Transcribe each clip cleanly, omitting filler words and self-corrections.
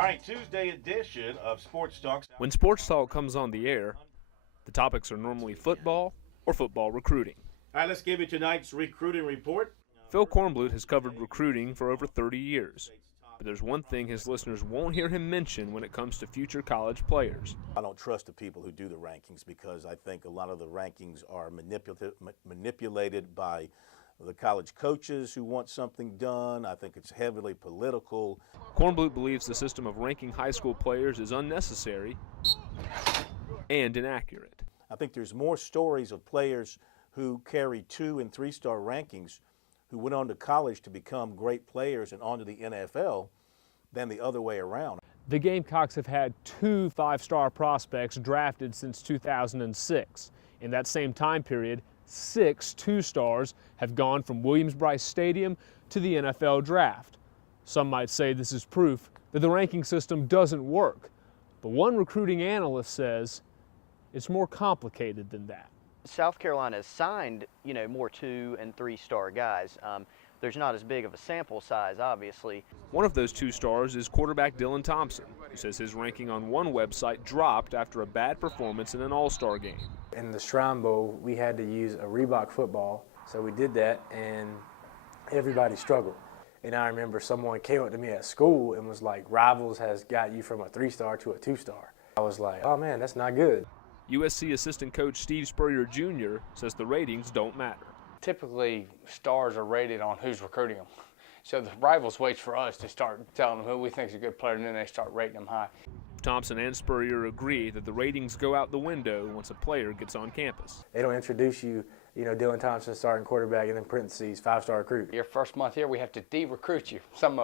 All right, Tuesday edition of Sports Talk. When Sports Talk comes on the air, the topics are normally football or football recruiting. All right, let's give you tonight's recruiting report. Phil KORNBLUT has covered recruiting for over 30 years. But there's one thing his listeners won't hear him mention when it comes to future college players. I don't trust the people who do the rankings because I think a lot of the rankings are manipulated by the college coaches who want something done. I think it's heavily political. KORNBLUT believes the system of ranking high school players is unnecessary and inaccurate. I think there's more stories of players who carry 2- and 3-star rankings who went on to college to become great players and onto the NFL than the other way around. The Gamecocks have had 2 5-star prospects drafted since 2006. In that same time period, 6 2-stars have gone from Williams-Brice Stadium to the NFL draft. Some might say this is proof that the ranking system doesn't work. But one recruiting analyst says it's more complicated than that. South Carolina has signed, more 2- and 3-star guys. There's not as big of a sample size, obviously. One of those 2-stars is quarterback THOMPSON, who says his ranking on one website dropped after a bad performance in an all-star game. In the Shrine Bowl, we had to use a Reebok football, so we did that, and everybody struggled. And I remember someone came up to me at school and was like, Rivals has got you from a 3-star to a 2-star. I was like, oh man, that's not good. USC assistant coach Steve SPURRIER Jr. says the ratings don't matter. Typically, stars are rated on who's recruiting them. So the Rivals waits for us to start telling them who we think is a good player, and then they start rating them high. Thompson and Spurrier agree that the ratings go out the window once a player gets on campus. They don't introduce you, Dylan Thompson starting quarterback and then parentheses 5-star recruit. Your first month here, we have to de-recruit you. Some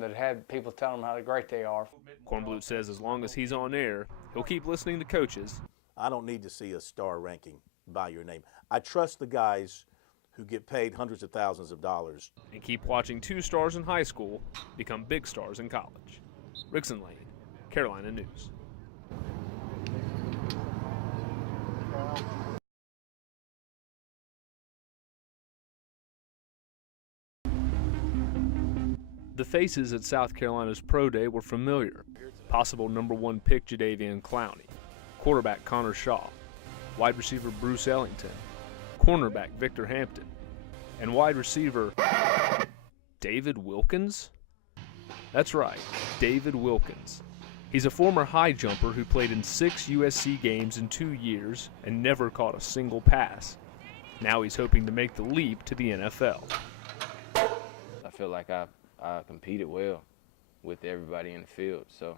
that had people telling them how great they are. KORNBLUT says as long as he's on air, he'll keep listening to coaches. I don't need to see a star ranking by your name. I trust the guys who get paid hundreds of thousands of dollars. And keep watching 2-stars in high school become big stars in college. Rixon Lane, Carolina News. The faces at South Carolina's Pro Day were familiar. Possible #1 pick Jadeveon Clowney, quarterback Connor Shaw, wide receiver Bruce Ellington, cornerback Victor Hampton, and wide receiver David Wilkins? That's right, David Wilkins. He's a former high jumper who played in 6 USC games in 2 years and never caught a single pass. Now he's hoping to make the leap to the NFL. I feel like I competed well with everybody in the field. So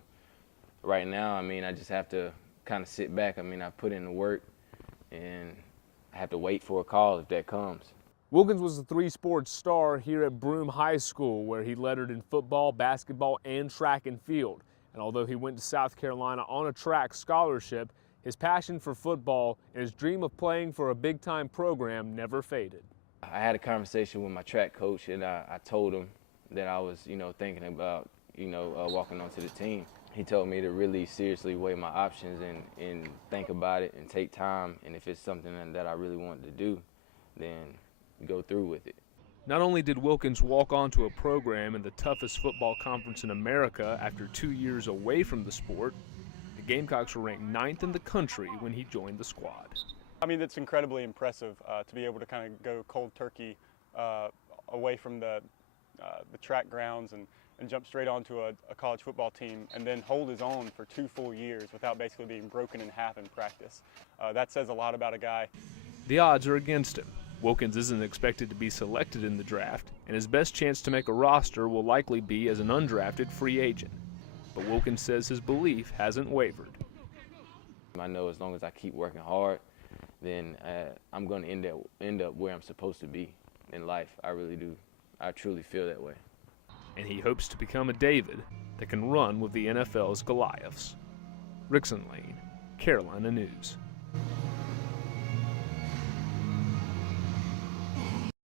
right now, I just have to kind of sit back. I put in the work, and I have to wait for a call if that comes. Wilkins was a 3-sport star here at Broome High School, where he lettered in football, basketball, and track and field. And although he went to South Carolina on a track scholarship, his passion for football and his dream of playing for a big-time program never faded. I had a conversation with my track coach, and I told him that I was, thinking about, walking onto the team. He told me to really seriously weigh my options and think about it and take time. And if it's something that I really wanted to do, then go through with it. Not only did Wilkins walk onto a program in the toughest football conference in America after 2 years away from the sport, the Gamecocks were ranked 9th in the country when he joined the squad. It's incredibly impressive to be able to kind of go cold turkey away from the track grounds and jump straight onto a college football team and then hold his own for 2 full years without basically being broken in half in practice. That says a lot about a guy. The odds are against him. Wilkins isn't expected to be selected in the draft, and his best chance to make a roster will likely be as an undrafted free agent. But Wilkins says his belief hasn't wavered. I know as long as I keep working hard, then I'm going to end up where I'm supposed to be in life. I really do. I truly feel that way. And he hopes to become a David that can run with the NFL's Goliaths. Rixon Lane, Carolina News.